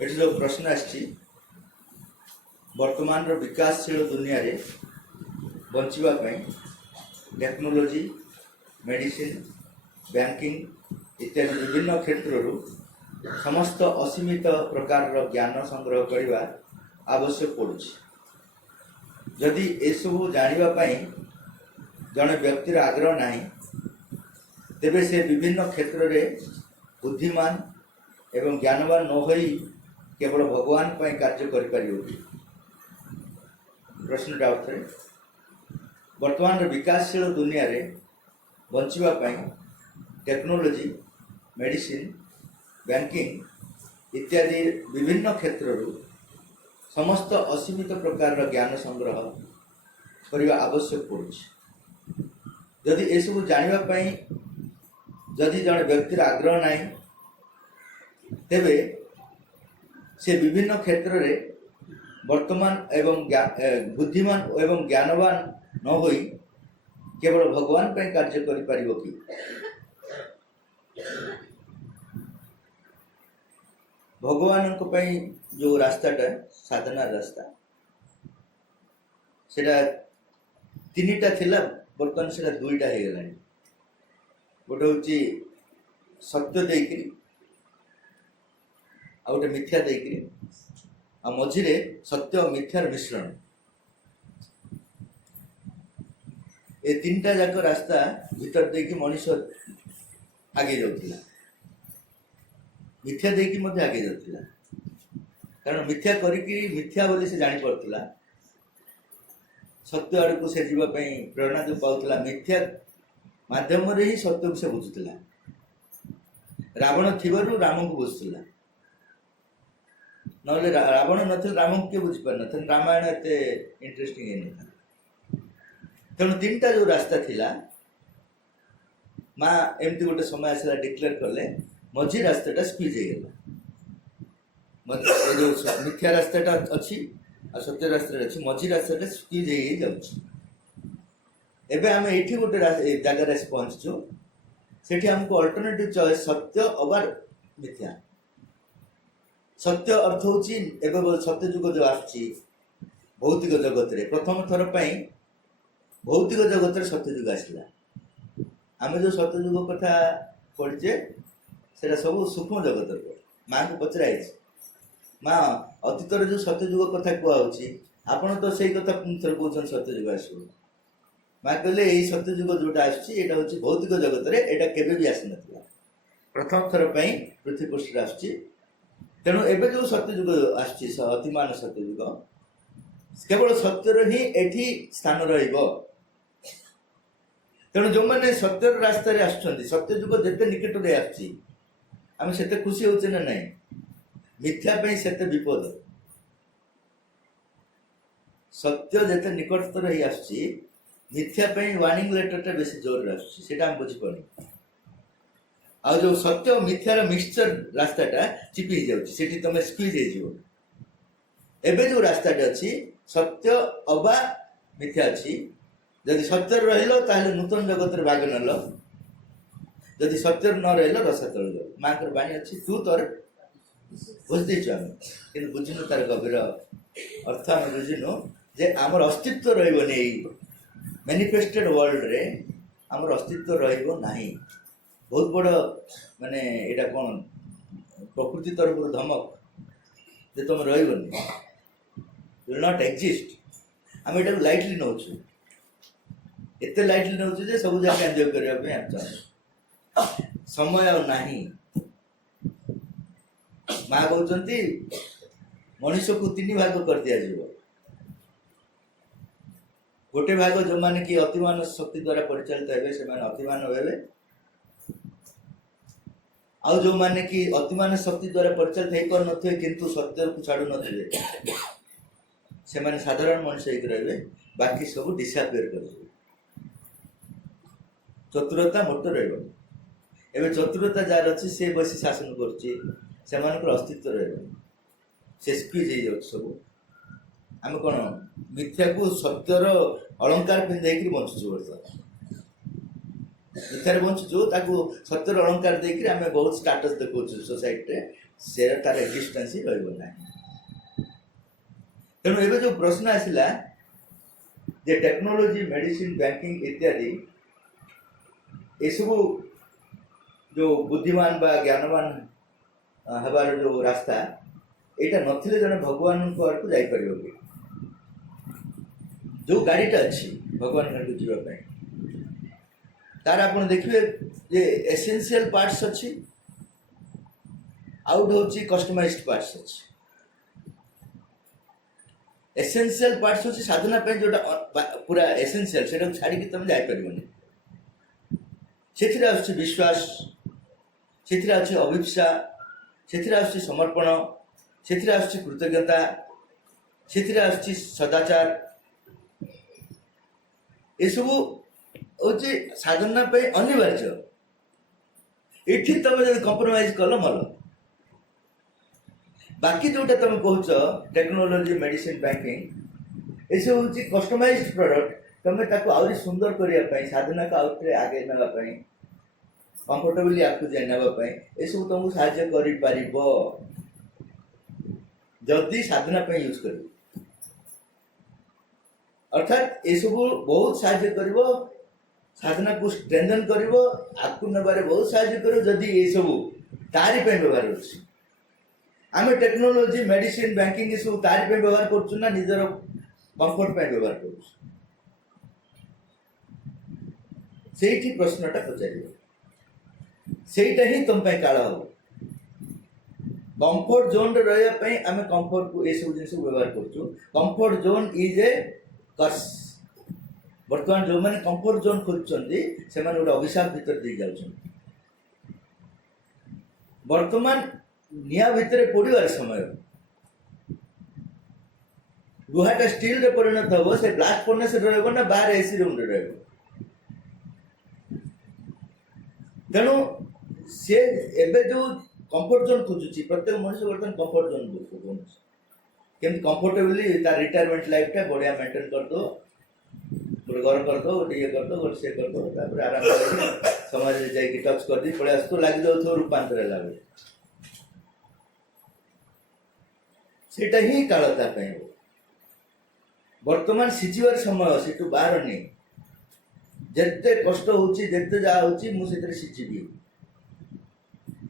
Eighty जो प्रश्न आसी वर्तमान विकासशील दुनिया रे बचापी टेक्नोलोजी मेडिसिन बैंकिंग इत्यादि विभिन्न क्षेत्र समस्त असीमित प्रकार ज्ञान संग्रह करने आवश्यक पड़ुछि। जदि एसबू जानापी जड़े व्यक्तिर आग्रह नहीं तेबे से विभिन्न क्षेत्र में बुद्धिमान एवं ज्ञानवान न होई केवल भगवान पर कार्य करि। प्रश्नटा अर्थ वर्तमान विकासशील दुनिया रे बचापी टेक्नोलोजी मेडिसिन बैंकिंग इत्यादि विभिन्न क्षेत्र समस्त असीमित प्रकार ज्ञान संग्रह करने आवश्यक पड़ुछि। जदि एसबू जानापी जदि जड़े व्यक्तिर आग्रह नहीं तेबे से विभिन्न क्षेत्र में वर्तमान एवं बुद्धिमान एवं ज्ञानवान न होई केवल भगवान पर कार्य करि परिबो कि? भगवान को पई जो रास्ताटा साधना रास्ता सेटा तीनटा थिला बर्तमान सेटा दुईटा हो गलानी। गोटे होची सत्य देकरी आ गोटे मिथ्या देकरी आ मझिरे सत्य और मिथ्यार मिश्रण। ए तीनटा जाक रास्ता भीतर देकी मनीष आगे जाउथिला, मिथ्या देकी मध्य आगे जाउथिला। कारण मिथ्या करिकी मिथ्या बोली से जानी पड़थिला, सत्य आड़ को से जीवा पई प्रेरणा जो पाउथिला, मिथ्या माध्यम रे ही सत्य को से बुझुथिला। रावण थिवरु राम को बुझुथिला, नले रावण नथिल राम को के बुझ पार नथिल, रामायण एते इंटरेस्टिंग है नथा। तेणु तीनटा जो रास्ता थिला माँ एमती गोटे समय आसला डिक्लेयर कले मझी रास्ताटा स्क्वीज हो गला। जो मिथ्या रास्ताटा अच्छी आ सत्य रास्ता अच्छी मझी रास्ताटा स्क्वीज हो जाउछि। एबे आम एठी गोटे जगह पहुंचु सेठी हमको अल्टरनेटिव चॉइस सत्य अबार मिथ्या। सत्य अर्थ होची एबे सत्य जुग जो आछि भौतिक जगत रे प्रथम थर पई भौतिक जगत रे सत्य जुग आसला। आम जो सत्य जुग कथा पढ़चे सेटा सब सूक्ष्म जगत रे। माँ को पचराई माँ अतीतर जो सत्य जुग कथा कहूँ आपन तो सही कथा थर कहते सत्य जुग आसो। माँ कहले यही सत्य जुग जोटा आसटा हूँ भौतिक जगत रे एटा केबे भी आसी नथिला, प्रथम थर पई पृथ्वी पृष्ठ आसुची। तेणु एबे जो सत्य जुग आसुची अतिमान सत्य जुग केवल सत्यर ही एठी स्थान रहिबो। तेणु जो मैंने सत्यर रास्ता रे आसुचंदी सत्य जुग जेते निकट रे आसुची आमे सेते खुशी होचे ना नहीं, मिथ्या पई सेते विपद। सत्य जेते निकटतर रही आसुची मिथ्या पई वार्निंग लेटरटा बेसी जोर आसुची सेटा हम बुझी पानी। आ जो सत्य और मिथ्यार मिक्सचर रास्ताटा चिपी जाउची सेठी तमे स्क्वीज हे जिवो। एबे जो रास्ताटा अछि सत्य अबा मिथ्या अछि। यदि सत्य रहिलो ताहले नूतन जगत रे भाग नलो, यदि सत्य न रहिलो रसा तळ गयो। मां कर बाणी अछि तू तोर बुझ देछु हम किंतु बुझिनो तार गभीर अर्थ हम बुझिनो जे हमर अस्तित्व रहइबो नै मैनिफेस्टेड वर्ल्ड रे हमर अस्तित्व रहइबो नाही। बहुत बड़ माने एटा कौन प्रकृति तरफ धमक जे तुम रही विल नॉट एग्जिस्ट। आम एटा लाइटली नौ एते लाइटली नौ जे सब जगह एंजॉय करने समय आ नहीं। माँ कहते मनुष्य को तीन भाग कर दिया जीव। गोटे भाग जो माने कि अतिमान शक्ति द्वारा परिचालित हेबे से माने अतिमान हेबे, आउ जो माने कि अतिमान शक्ति द्वारा परिचालित हो पार नथिबे किंतु सत्य को छाड़ू नथिबे से माने साधारण मनुष्य एक रहिबे, बाकी सब डिसअपियर करबे। चतुरता मोट रहइबो। एबे चतुरता जार अछि से बसी शासन करछि से मानकर अस्तित्व रहइबो, से स्क्वीज हे जाउ सब। आम कोन मिथ्या को सत्यर अलंकार पिंधाई बंचुछु वर्ष मिथ्यार बंचुछु ताकू सत्यर अलंकार देकर आम बहुत स्टाटस देखु सोसाइटी रे से तार एक्जिस्टेंस ही रहा। तेणु एवं जो प्रश्न आसला जे टेक्नोलोजी मेडिसिन बैंकिंग इत्यादि ये सब जो बुद्धिमान बा ज्ञानवान हबार जो रास्ता यहाँ नथिले जन भगवान को जापर कि जो गाड़ीटा अच्छी भगवान घर को जीवाई तार आप देखिए जे एसेंशियल पार्ट्स अच्छी आउट होची कस्टमाइज्ड पार्ट्स अच्छी। एसेंशियल पार्ट्स होची साधना पे जोटा पूरा एसेंशियल सेटा छाड़ी तुम जाई परिबनी। सेथिरे आछी विश्वास, सेथिरे आछी अभिप्सा, सेथिरे आछी समर्पण, सेथिरे आछी कृतज्ञता, सेथिरे आछी सदाचार। ये सब होची साधना पे अनिवार्य। एठी तुम जब कंप्रोमाइज कल मल बाकी जोटा तुम कह टेक्नोलोजी मेडिसिन बैंकिंग ये सब हूँ कस्टमाइज्ड प्रोडक्ट तुम ताको आउरी सुंदर करने साधना को आउटे आगे नापी कंफर्टेबली आपको जाए नापी ये सब तुमको साहाय्य कर जदि साधना पे यूज कर अर्थात ये सब बहुत साहाय्य कर साधना को स्ट्रेंथन कर आगू नबारे बहुत साहाय्य कर जदि ये सब तारी पे व्यवहार होची। आम टेक्नोलोजी मेडिसिन बैंकिंग सब तारी पे व्यवहार करुना निजर कंफर्ट पे व्यवहार कर प्रश्नटा पचार सेटा ही तुम काल हम कंफर्ट जोन रही आम कंफर्ट को ये सब जिन व्यवहार कर कंफर्ट जोन इज ए कर्स। बर्तमान जो मैंने कंफर्ट जोन खोजुंटे से गोटे अभिशाप भीतर दे जाऊँ बर्तमान निया भितर पड़ार समय लुहाटा स्टील रे परिणत हम से ब्लास्ट फर्नेस रहा बाहर एसी रूम रे तेणु सी एबे जो कंफर्ट जोन खोजुची प्रत्येक मनुष्य बर्तमान कंफर्ट जोन केमती कंफर्टेबली तार रिटायरमेंट लाइफ टा बढ़िया मेंटेन कर दो गोटे घर कर दो गोटे ये कर दो गोटे से कर दो आराम कर समाज में जाकि टच कर दी पड़े आस लग जाऊ रूपांतर है सेटा ही कालता बर्तमान सिझिबार समय से बाहर नहीं जिते कष्ट होते जहाँ होती सिझिबी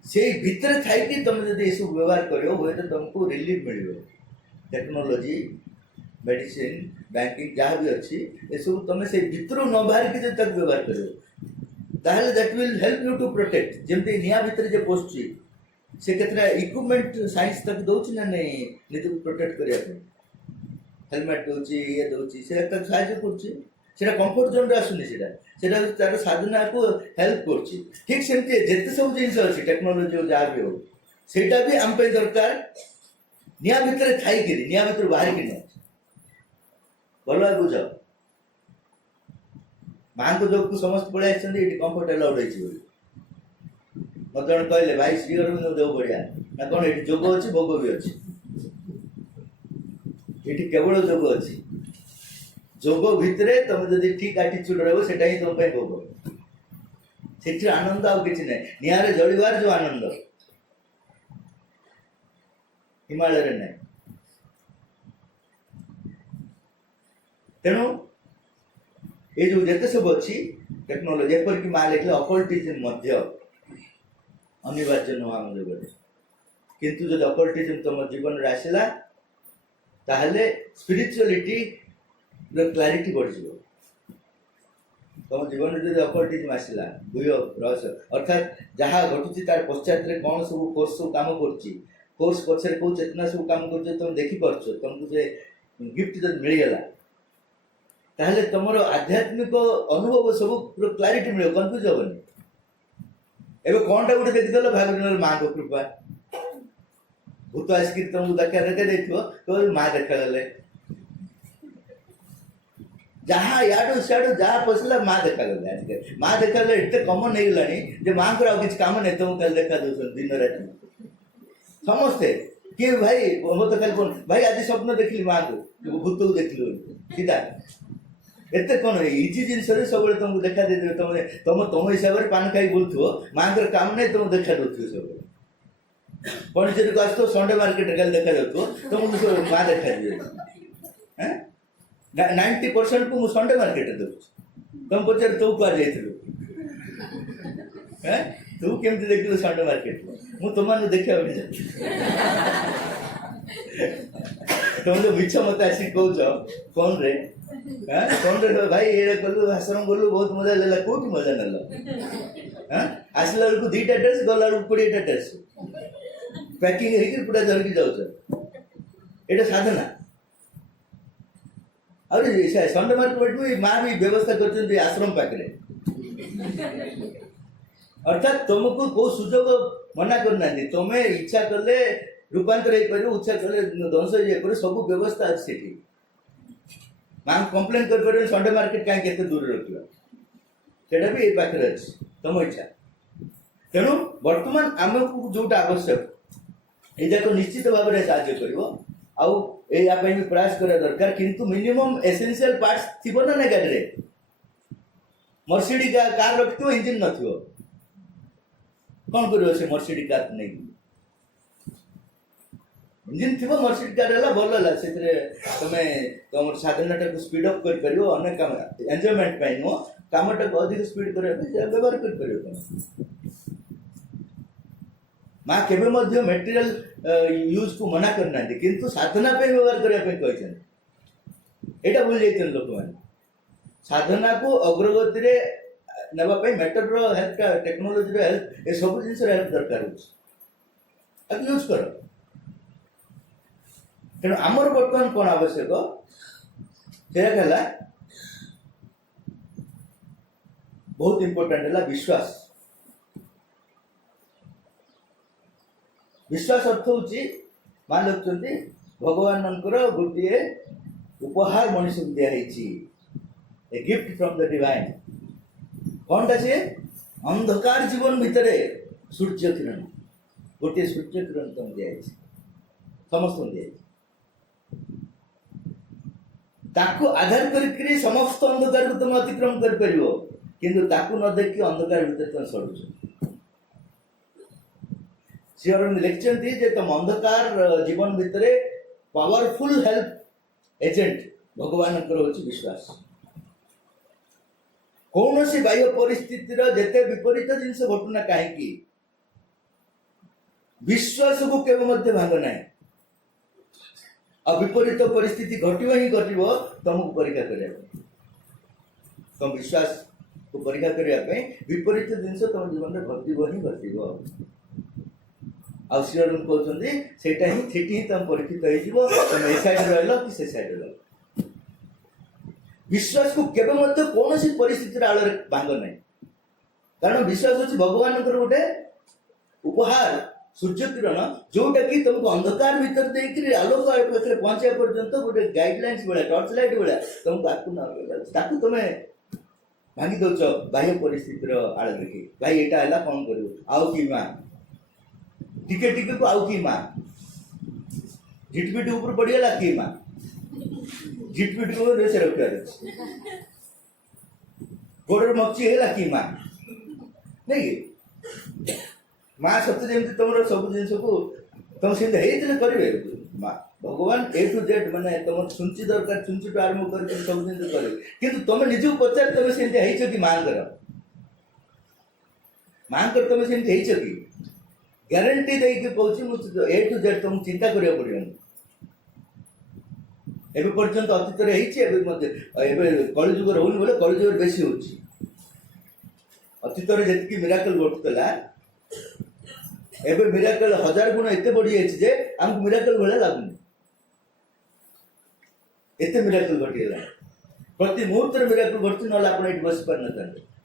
से भितर थी तुम जब ये सब व्यवहार कर तो तुमको रिलीफ मिल टेक्नोलोजी मेडिसिन बैंकिंग जहाँ भी अच्छी ये सब तुम से भितर न बाहर की तक व्यवहार कर that will help you to protect जमती निया भितर जो पोस्ट से केतरा इक्विपमेंट साइंस तक दौर ना नहीं निज को प्रोटेक्ट करने हेलमेट दौर ये दौर से साहय कर कंफर्ट जोन आसुनी से तार साधना को हेल्प कर ठीक सेमती जिते सब जिन अच्छी टेक्नोलोजी जहाँ भी हो सेटा भी आम दरकार निया भितर थी निया भितर बाहर कि भल बुझ माँ को जो समस्त पड़े कंफर्ट अलाउड हो मत जन कहले भाई श्रीअरविंद देव बढ़िया ना कौन ये जोग अच्छी भोग भी अच्छी ये केवल जोग अच्छी जोग भितर तुम जब ठीक आटिट्यूड रहा ही तुम भोग से आनंद आउ कि ना निआरे जलिबार जो आनंद हिमालय रे ना तेणु ये जो जिते सब अच्छी टेक्नोलोजी एपरिक माँ लिखले अकल्टिज्म अनिवार्य नुह आम जगत किंतु जब अकल्टिज्म तुम जीवन में आसला ताहले स्पिरिचुअलिटी क्लारिटी बढ़ तुम जीवन में जो अकल्टिज्म आसला गुह्य रहस्य अर्थात जहाँ घटुची तार पश्चात कौन सब कोर्स सब कम कोर्स पछरे कौ चेतना सब कम कर तुम देखिपार तुमको से गिफ्ट जब मिलगला ताहले तुम आध्यात्मिक अनुभव सब पूरा क्लारिटी मिले कन्फ्यूज हेनी एवं कौन टा गोटे देखीदेल भाग माँ को कृपा भूत आसिक तुमको देखा देखा तो माँ देखाले जहाँ याडू सियाडू जहाँ पशला माँ देखाले आजकल माँ देखाले एत कमन हो गलानी माँ को किसी कम नहीं तुमको कल देखा दौर दिन राति समस्ते किए भाई मत कल फोन भाई आज स्वप्न देखली माँ को भूत को देखल सीधा एत कौन इजी जिन सब तुमको देखा दे तुम तुम तुम हिसाब से पान खाई बोलुव माँ काम नहीं तुम देखा दौ सब पंडिचेरी को आसो संडे मार्केट कल देखा जाऊ तुमको माँ देखा हैं 90% को मुझे संडे मार्केट दे तुम पचार तू कुआ जाइलु हैं तू केमती देखिलु संडे मार्केट मु तुम देखा तुम जो मिछ मत आसी कौच फोन रे फोन रे भाई ये गलु आश्रम गलु बहुत मजा लेला कोठी मजा नेला हां आसला बेलू 2टा ड्रेस गला 20टा ड्रेस पैकिंग है पूरा धरकी जाऊ एटा साधना और संडे मार्केट में माँ भी व्यवस्था कर आश्रम पाखे अर्थात तुमको कौ सुजोग मना करना तुम्हें इच्छा कले रूपांतर हो पार इच्छा कले ध्वंस हो सब व्यवस्था अच्छी माँ कंप्लेन कर संडे मार्केट कहीं दूर रखा सेटा भी ये पाखे अच्छी तुम इच्छा तेणु बर्तमान आमको जोटा आवश्यक ये निश्चित भाव में साहाय्य कर भी प्रयास करा दरकार किंतु मिनिमम एसेंशियल पार्ट्स थी ना गाड़ी में मर्सिडी कार रखियो इंजिन न कौन कर मर्सिडी कार नहीं इंजिन थी मर्सिडी कार है भल है तुम तुम साधना स्पीड अप कर अनेक काम एंजॉयमेंट नुह कमटा को अधिक स्पीड करने व्यवहार कर माँ केबे मेटेरियल यूज को मना करना किंतु साधना पे व्यवहार करने यहाँ भूल जाते लोक मैंने साधना को अग्रगति रे नापी मेटर हेल्प टेक्नोलोजी हेल्प ये सब जिन हेल्प दरकार यूज कर तेणु आमर बर्तमान कौन आवश्यक है बहुत इंपोर्टेंट है विश्वास विश्वास अर्थ हूँ मान रखते भगवान गोटे उपहार मनुष्य को दिखाई a gift from the divine कौन टा सी अंधकार जीवन भितर सूर्य किरण गोटे सूर्य किरण तुम दिखाई समस्त दिखाई आधार कर समस्त अंधकार को तुम अतिक्रम कर किंतु ताकू न देखी अंधकार भितर तुम सड़ुच श्री लिखते जे तुम अंधकार जीवन भितर पावरफुल हेल्प एजेंट भगवान विश्वास कौन सी बाह्य परिस्थिति जेते विपरीत जिनस घटना कहीं विश्वास को केवल भांग ना विपरीत परिस्थिति घटव ही घटव तुमको परीक्षा कर तुम विश्वास को परीक्षा करने विपरीत जिनस तुम जीवन में घटव ही घटव आश्रम कहते ही तुम परीक्षित हो तुम ए साइड रहा कि से साइड रह विश्वास को केवल कौन सी परिस्थिति आड़ भांग ना कारण विश्वास हूँ भगवान गोटे उपहार सूर्य किरण जोटा कि तुमको अंधकार भीतर देकर आलोक पहुंचा पर्यंत गोटे गाइडलाइंस भाया टर्च लाइट भाया तुमको तुम भांगी दौच बाह्य परिस्थितिर आड़ देखी भाई यहाँ है कौन कर आउ कि माँ टिके टिके को आउ की माँ झिटपिट ऊपर पड़गला कि माँ झिटपिट को रेस रखा गोड़ मक्ची है कि माँ नहीं माँ सत्य जमी तुम सब जिन को तुम से करेंगे माँ भगवान ए टू जेड माने तुम छुंची दरकार छुंची आरंभ कर सब जिन करेंगे किंतु तुम निज पचार तुम से कि माँ तुम से कि ग्यारंटी देकी कहूँ ए टू जेड तुम चिंता करिया पड़ो एबे पर्यंत अतीत कलिजुग रोनी बोले कलिजुग बेसी हो अतीत जी मिराकल घटुला एबे मिराकल 1000 गुण एत बढ़ी जाए आमको मिराकल भाया लगुनि एत मिराकल घटीगला प्रति मुहूर्त मिराकल घटू ना आप बस पार न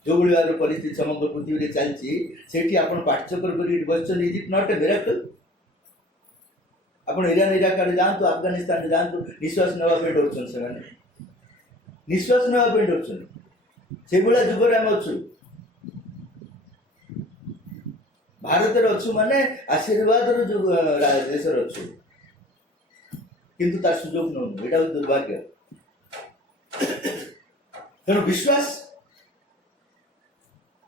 जो भाई भाव परिस्थिति समग्र पृथ्वी में चलती आप पाठचक्र कर बस is it not a miracle आप ईरान इराक आड़े जातु अफगानिस्तान जातु निश्वास नापी डर से निश्वास नापी डर से भाया जुगर आम अच्छु भारत अच्छु माने आशीर्वाद देश अच्छु किंतु तार सुजोग नौ यहाँ दुर्भाग्य तेणु विश्वास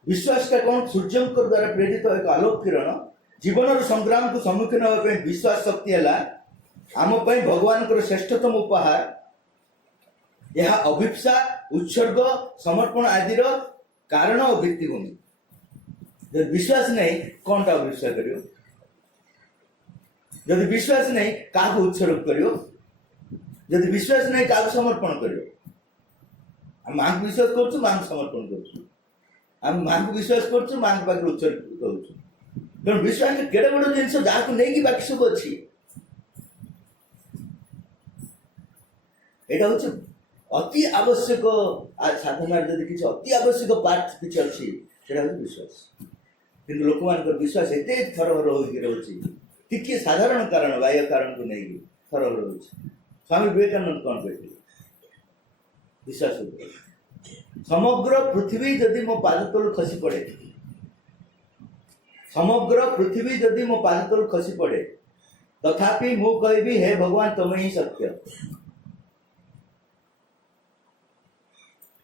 विश्वास का कौन सूर्य द्वारा प्रेरित एक आलोक किरण जीवन संग्राम को सम्मुखीन होगा विश्वास शक्ति है आम भगवान श्रेष्ठतम उपहार। यह अभिप्सा उत्सर्ग समर्पण आदि कारण और भित्तिभूमि। जब विश्वास नहीं कौन टा अभिप्सा करियो, जब विश्वास नहीं क्या उत्सर्ग करियो, जब विश्वास नहीं क्या समर्पण करियो। माँ को विश्वास करूँ, माँ को समर्पण करूँ, माँ को विश्वास करूँ, माँ के पाखे उत्सर्ग करूँ। तेणु विश्वास केड़े बड़ जिन जहाँ नहीं बाकी सब अच्छी यहाँ हूँ अति आवश्यक साधना किसी अति आवश्यक पार्ट किसी अच्छी हूँ विश्वास। किंतु लोक मान विश्वास एत थरहर हो साधारण कारण बाह्य कारण को लेकिन थरहर हो। स्वामी विवेकानंद कौन कहते विश्वास समग्र पृथ्वी जदि मो पाद तलू खसी पड़े, समग्र पृथ्वी जदि मो पाद तलू खसी पड़े तथापि मु कहबी हे भगवान तुम ही सत्य।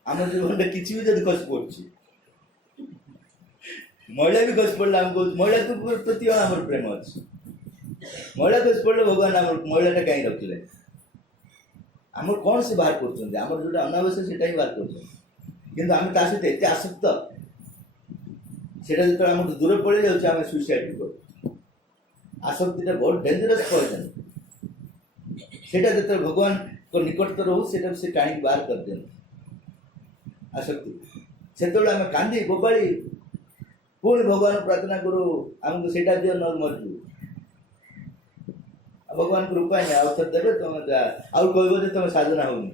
आम जीवन में किसी भी जब खसी पड़ी महिला भी खसी पड़े महिला को प्रति आम प्रेम अच्छी। महिला खसी पड़े भगवान आम महिला कहीं रखिले आम कौन से बाहर कर जो अनावश्यक से बाहर कर आम सहित एत आसक्त से जो दूर पड़े जाऊँ सुइसाइड कर आसक्ति बहुत डेंजरस पॉइजन से जो भगवान को निकटतर हो से टाणी बाहर कर दिया आसक्ति से आम कांदी गोपाड़ी पुणी भगवान प्रार्थना करूँ आमको से दियो न मरजू भगवान को उपाय नहीं अवसर देवे तुम जा आउ कह तुम साधना होनी।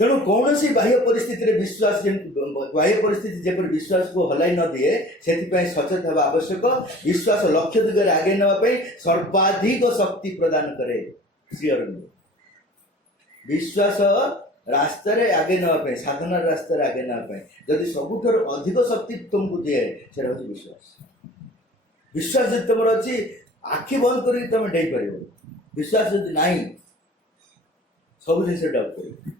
तेणु कौन सी बाह्य परिस्थिति विश्वास बाह्य परिस्थिति जब विश्वास को हलाई न दिए से सचेत हवा आवश्यक। विश्वास लक्ष्य दिगरे आगे नापी सर्वाधिक शक्ति प्रदान करे। श्री अरविंद विश्वास रास्तार आगे नापी साधना रास्तार आगे नापी जदि सबुठ अधिक शक्ति तुमको दिए से हूँ विश्वास। विश्वास जब तुम अच्छी आखि बंद कर तुम डेई पार विश्वास जब ना सब जिन डाउट कर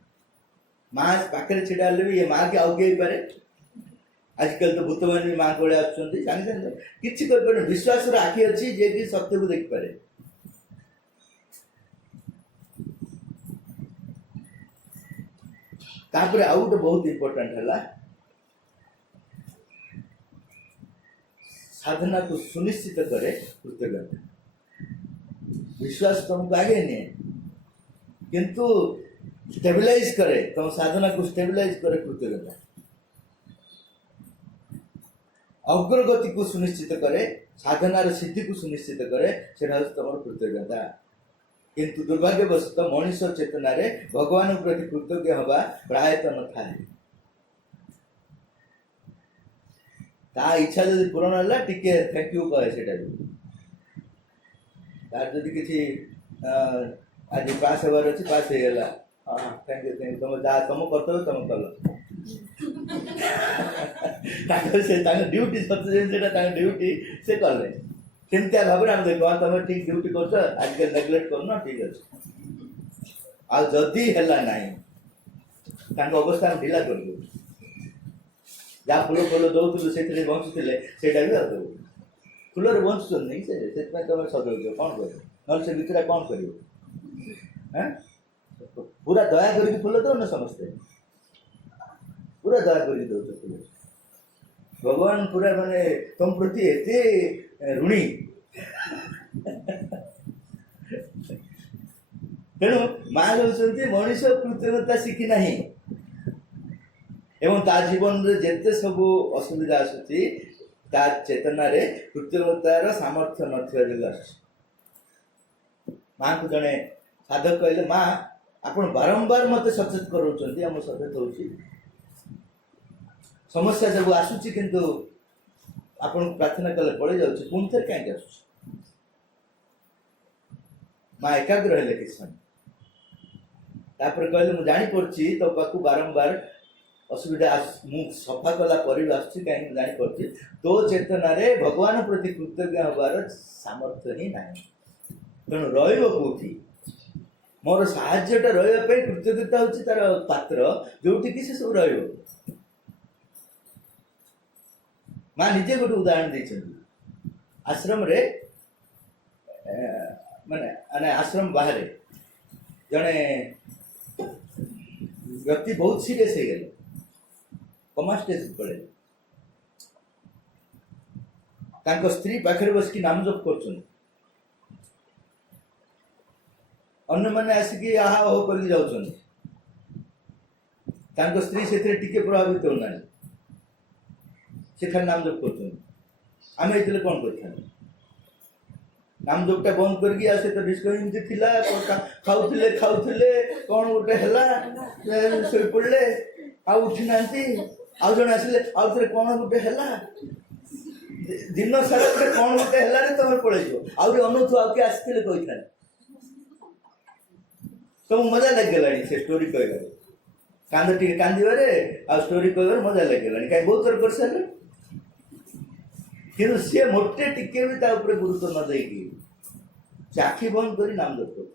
माँ पाखे छिड़ा भी ये माँ के आउ किए पारे आजकल तो भूत मैंने माँ को आसुँच सागे सागे किसी कर विश्वास आखि अच्छी जे कि सत्य को देखिपारे। तापर आउ गोटे बहुत इम्पोर्टाट है साधना को सुनिश्चित करे कृतज्ञता। विश्वास तुमको आगे नहीं किंतु स्टेबलाइज करे तुम साधना को स्टेबलाइज करे कृतज्ञता। अग्रगति को सुनिश्चित करे साधनार सिद्धि को सुनिश्चित करे से तुम कृतज्ञता। किंतु दुर्भाग्यवशत मनीष चेतन भगवान प्रति कृतज्ञ हवा प्रायतः न था। ता इच्छा जब पूरण है टिके थैंक यू कहे से तार जदि किसी आज पास हबार अच्छी पास हो गला हाँ थैंक यू तुम जहाँ तुम कर्तव्य तुम कल ड्यूटी सत्य ड्यूटी से कले सेमतिया भाव में देख तुम ठीक ड्यूटी कर आजकल नेग्लेक्ट करना ठीक अच्छे आदि है ना अवस्था ढिला कर जहाँ फूल फूल दौलू से बंचुले से फूल बंचुन नहीं से तुम सजाऊ कौन कर ना से भितर कौन कर पूरा दया कर फूल दो ना समस्ते पूरा दया कर दौ फूल भगवान पूरा माने तुम प्रति एते ऋणी तेणु माँ कहते मनीष कृतज्ञता शिखी ना एवं ता जीवन में जिते सब असुविधा आसूची ता चेतना रे कृतज्ञतार सामर्थ्य न आस माँ को जड़े साधक कहले माँ आपण बारंबार मत सचेत कराउछन्ती हम सचेत होउची समस्या सब आसूची किंतु आपण प्रार्थना कले पड़े जाउची पुणी थे कहीं आसूची माँ एकाग्र हेले कि समय कहले मुझे जानी पड़ी तो पाक बारंबार असुविधा मु सफा कला पर आसूची कहीं जानी तो चेतना रे भगवान प्रति कृतज्ञ हबार सामर्थ्य ही ना तेणु रही मोर साहाय्यटा रही कृतज्ञता हूँ तार पात्र जो कि से सब रही माँ निजे गोटे उदाहरण देते आश्रम रे माने आश्रम बाहर जड़े व्यक्ति बहुत सीरियस हो गए कोमा स्टेज पड़े स्त्री पाखे बस की नाम जप कर अन्य मैंने आसिक आहा हो कर स्त्री से टिके प्रभावित होना से खाली नाम जप कर आम ये कौन कर नाम जपटा बंद करके आसे तो डिस्को एमती थिला खाऊले खाऊले कौन गोटे है शो पड़े आउ उठी ना आउ जन आसिले आउ थे कौन गोटे है दिन सारा गोटे कौन गोटे है तुम पलैज आउे अनु आउ किए आसते कही था तुम मजा लगे से स्टोरी कह कांद टे कांदे आ स्टोरी कह मजा लगे कहीं बहुत थर कर सारे कि सी मोटे टिके भी गुरुत्व न देगी आखि बंद कर नाम जप कर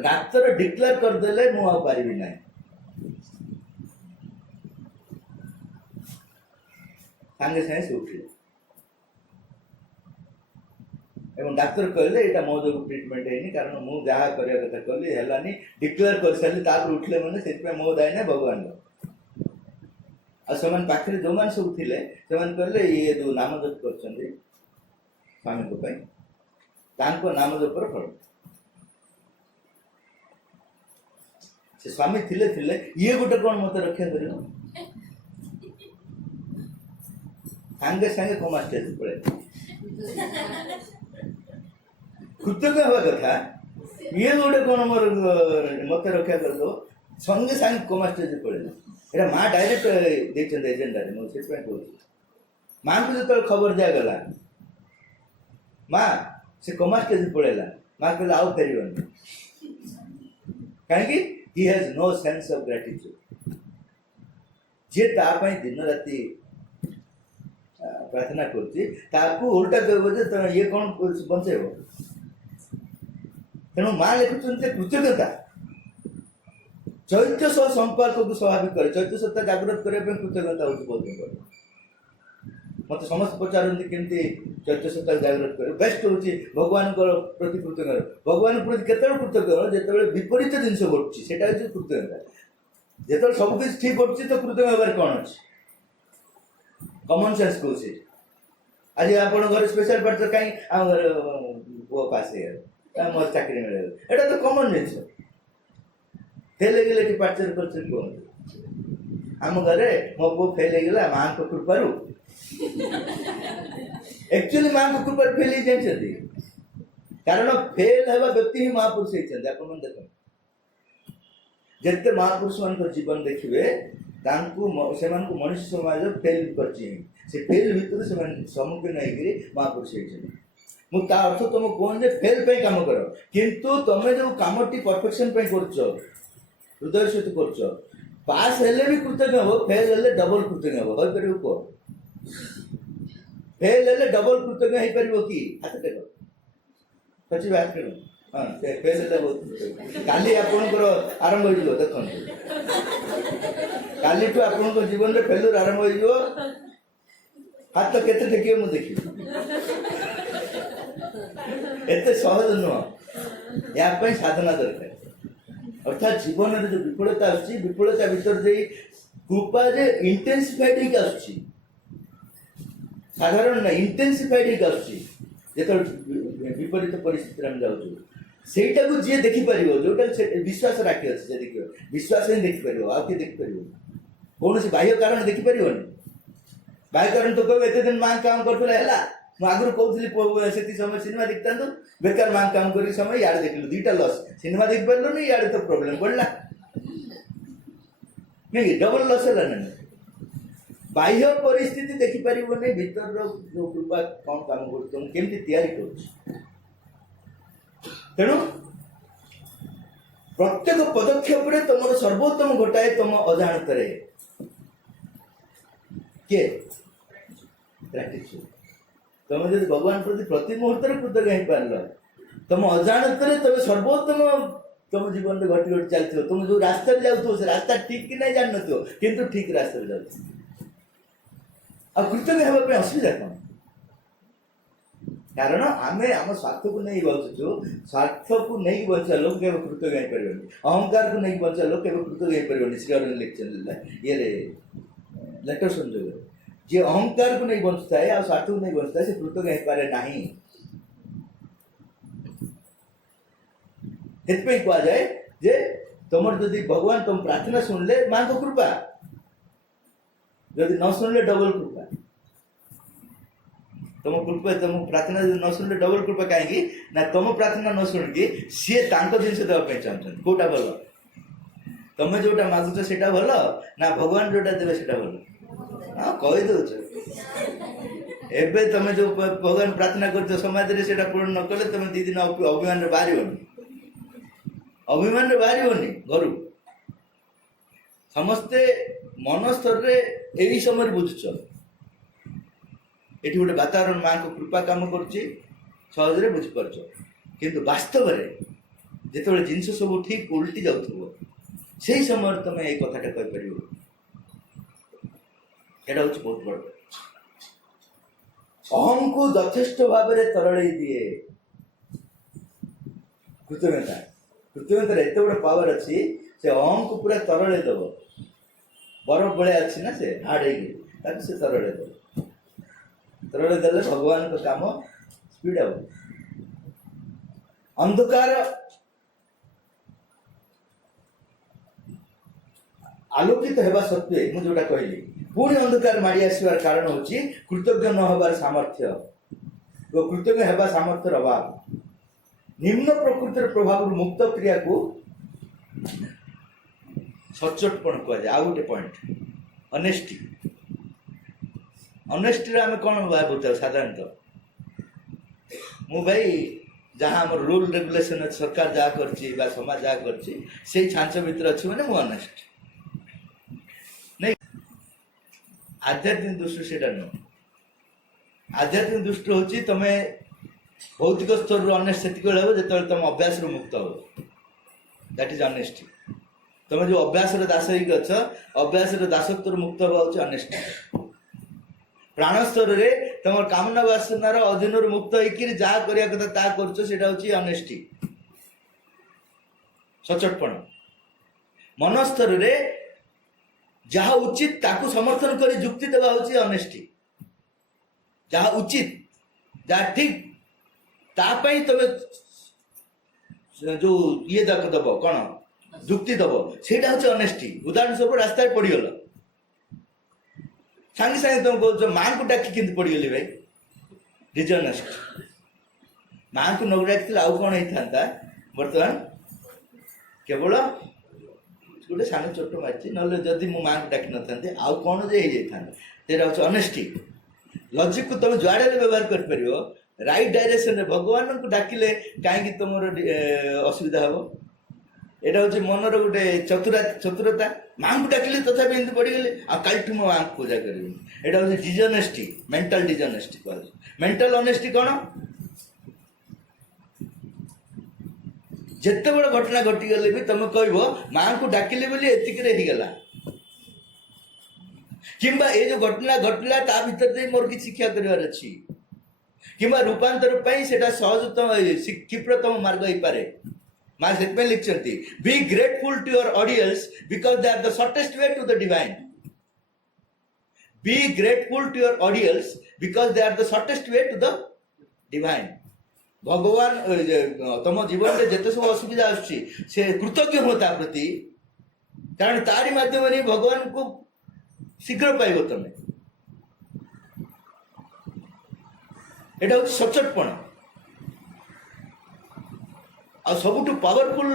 डाक्तर डिक्लेयर करदे मुझे पारि ना सांगे सांगे से उठे डाक्तर कहले यहाँ मो जो ट्रिटमेंट है कारण मुझे जहाँ करने कथा कली है डिक्लेयर कर सारी उठले मैंने से मो दाय ना भगवान आने पाखे जो मैंने सब थे कहले ये जो नाम जप कर स्वामी नाम जपर फल से स्वामी थिले थिले ये गोटे कौन मत रक्षा कर सांगे सांगे कोमा स्टेज पड़े कृतज्ञ हवा कथा ये गोटे कौन मोर मत रक्षा कर दो संगे सांगे कोमा स्टेज पड़े ये माँ डायरेक्ट देखते एजेंडा मुझे कहूँ माँ को जो खबर दिगला माँ से कोमा स्टेज पड़ेगा माँ कहले आउ फेर कहीं ही has no sense of gratitude जे तापाई दिन राति प्रार्थना कर उल्टा कह ये कौन बंचेब तेणु माँ लिखुं कृतज्ञता चैत्य सह संपर्क को स्वाभाविक करे चैत्य सत्ता जागृत करने कृतज्ञता हूँ बहुत मत समस्त पचारती केमती चैत्य सत्ता जागृत करे बेस्ट हूँ भगवान प्रति कृतज्ञ भगवान प्रति केत कृतज्ञ जो विपरीत जिनस घटुची से कृतज्ञता जो सब किसी ठीक घटुची तो कृतज्ञ हबार कौन अच्छे कमन सेंस कौन आज आप घर स्पेशल पार्ट कहीं आम घर पु पास हो मोर चाकरी मिले यहाँ तो कमन जिन फेल हो पार्चर कर कहते आम घर मो पु फेल होगा माँ को कृपारू एक्चुअली माँ को कृपा फेल ही जानते कारण फेल है व्यक्ति ही महापुरुष होती आप देख जिते महापुरुष मान जीवन देखिए से मनुष्य समाज फेल कर फेल भितर से सम्मुखीन होकर महापुरुष होती मुझे अर्थ तुम कहूँ फेल पे कम कर किंतु तुम जो कम टी परफेक्शन कर हृदय सहित कर पास हेले भी कृतज्ञ हो फेल हेले डबल कृतज्ञ हो पार कह फेल हेले डबल कृतज्ञ हो पार कि हाथ टेक सचिव हाथ टेक हाँ फेल हेले बहुत काली आपणकर आरंभ हो देख काली ठू आप जीवन में फेलुर आरंभ हो हाथ तो केते टेकिए मुझे देखी एत सहज नुह या साधना दरकार अर्थात जीवन में जो विफलता विफलता भीतर कृपा जे इंटेंसिफाइड साधारण ना इंटेंसिफाइड जो विपरीत परिस्थिति में जाऊँ सेटा को जी देखिपर जोटा विश्वास राखी अच्छे देखिए विश्वास ही देखिपर आउ किए देखिपर कौन बाह्य कारण देखिपर बाह्य कारण तो कह एत दिन माँ काम करूला आगुरी कहूली से समय सिनेमा देखता बेकार माँ काम कर समय इे देखल दुईटा लस सिनेमा देख पार्ल इे तो प्रोब्लेम पड़ा नहीं डबल लस है ना बाह्य परिस्थिति देखिपर भीतर जो कृपा कौन काम करमती कर तेणु प्रत्येक पदक्षेप तुम सर्वोत्तम घटाए तुम अजाणत किए ग्रेटिट्यूड तुम जो भगवान प्रति मुहूर्त कृतज्ञ हो पार तुम अजाणत तुम सर्वोत्तम तुम जीवन में घटी घटी चलती तुम जो रास्ता जाऊ से रास्ता ठीक कि नहीं जान न किंतु ठीक रास्ता जाऊ आ कृतज्ञ होगा असुविधा कौन कारण आम आम स्वार्थ को नहीं बचुचु स्वार्थ को नहीं बचा लोक के कृतज्ञ हो पारे अहंकार को नहीं बचा लोक के कृतज्ञ हो पारे श्री अरविंद लिखते ये लेटर संजोग जे अहंकार को नहीं बचुता है और स्वार्थ को नहीं बचुता है से कृतज्ञ हो पारे नहीं हेतु कह जाए जे तुम जदि भगवान तुम प्रार्थना सुनले माँ को कृपा जदि न सुनले डबल कृपा तुम कृपा तुम प्रार्थना न सुनले डबल कृपा कहीं ना तुम प्रार्थना न शुणिकी सी जिनस देवाई चाहते कौटा भल तुम जोटा मागुच से भल ना भगवान जोटा देवे से भल हाँ कहीदे एवं तुम जो भगवान प्रार्थना कर समाज में पूर्ण न कले तुम दी दिन अभिमान बाहर अभिमान बाहर घर समस्ते मन स्तर यही समय बुझुच ये गोटे वातावरण माँ को कृपा कम कर बुझीपार किंतु वास्तव में जो जिनस सब ठीक उल्टी जाऊ से समय तुम ये कथाटा कहीपर यहाँ हूँ बहुत बड़ अहम को यथेष्ट भाव में तरल दिए कृतज्ञता कृतज्ञतार एत बड़ा पावर अच्छी से अहम को पूरा तरल दब बरफ भाया अच्छी ना से हार्ड से तरल दब तरल देले भगवान का काम स्पीड हो अंधकार आलोकित होगा सत्वे मुझे जोटा कहली पुणी अंधकार माड़ी आसवार कारण हूँ कृतज्ञ न होबार सामर्थ्य कृतज्ञ होगा सामर्थ्य अभाव निम्न प्रकृतिर प्रभाव मुक्त क्रिया को सचोटपण कह जाए। आ गोटे पॉइंट अनेस्टी अनेस्टी आम कौन बुझा साधारणतः मु भाई जहाँ आम रूल रेगुलेशन अच्छे सरकार जहाँ कर समाज जहाँ कर छांच भितर अच्छी मैंने मुझे अनेस्ट नहीं आध्यात्मिक दृष्टि से नुह आध्यात्मिक दृष्टि हूँ तुम भौतिक स्तर अनेस्ट से जो तुम अभ्यास मुक्त हो दैट इज अनेस्टी तुम जो अभ्यास दास हो अभ्यास दासत्व मुक्त हवा हूँ अनेस्टी प्राण स्तर में तुम कामना वासनार अधीन मुक्त होकर जहाँ करने कथा कर अनेस्टी सचोटपण मन स्तर में जहाँ उचित ताकू समर्थन कर जुक्ति देवा हूँ अनेस्टी जहाँ उचित जहाँ ठीक तापाई तुम जो ये दब कौन जुक्ति दब से अनेस्टी उदाहरण स्वरूप रास्ता पड़गल सांगे सांगे तुम कह माँ को डाकी के पड़गली भाई डिजनेस्ट माँ को न डाक आउ कौन होता बर्तमान केवल गोटे सांग चोट मारी ना जदि मो माँ को डाक न था आउ कौन जे हो अनेस्टी लॉजिक को तुम जुआड़े व्यवहार कर राइट डायरेक्शन भगवान को डाकिले कहीं तुम असुविधा हम यहाँ हूँ मनर गोटे चतुरता माँ को डाकिले तथापि एमती पड़गले आलठू मो माँ को पूजा कर यहाँ हूँ डिजनेस्टी मेंटल डिजनेस्टी कह मेंटल अनेस्टी कौन जिते बड़ घटना घटीगले भी तुम कह माँ को डाकिले बोली एतिकला किंबा ये जो घटना घटला ता भीतर मोर कि शिक्षा करार अच्छी किंबा रूपांतर सहजतम क्षिप्रतम मार्ग हो पारे माँ से लिखते be grateful to your audience because they are the shortest way to the divine be grateful to your audience because they are the shortest way to the divine भगवान तुम जीवन में जिते सब असुविधा आसुची से कृतज्ञ हो प्रति कारण तारी माध्यम भगवान को शीघ्र पाइब तुम यहाँ हूँ सचोटपण आ सबुठ पावरफुल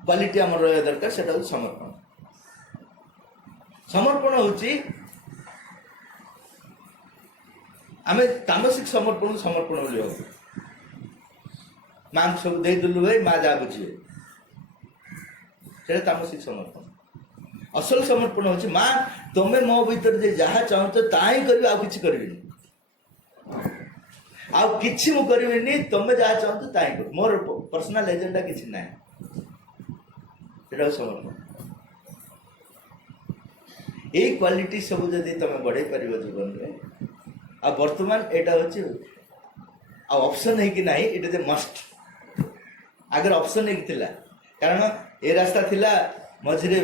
क्वालिटी आम रहा दरकार से हूँ समर्पण समर्पण हूँ आम तामसिक समर्पण समर्पण बोली भाव माँ सब देदेलु भाई माँ जहाँ बुझे से तामसिक समर्पण असल समर्पण हूँ माँ तुम्हें मो भीतर जहाँ चाहत ताही कर आ कि कर आउ किछि मु करबिनी तुम जहाँ चाहत ताही कर मोर पर्सनल एजेंडा किछि ना यही क्वालिटी सब जदि तुम बढ़े पार जीवन में आ वर्तमान यहाँ हूँ ऑप्शन है कि नहीं इट इज मस्ट आगे ऑप्शन है कि कारण ए रास्ता थिला मझे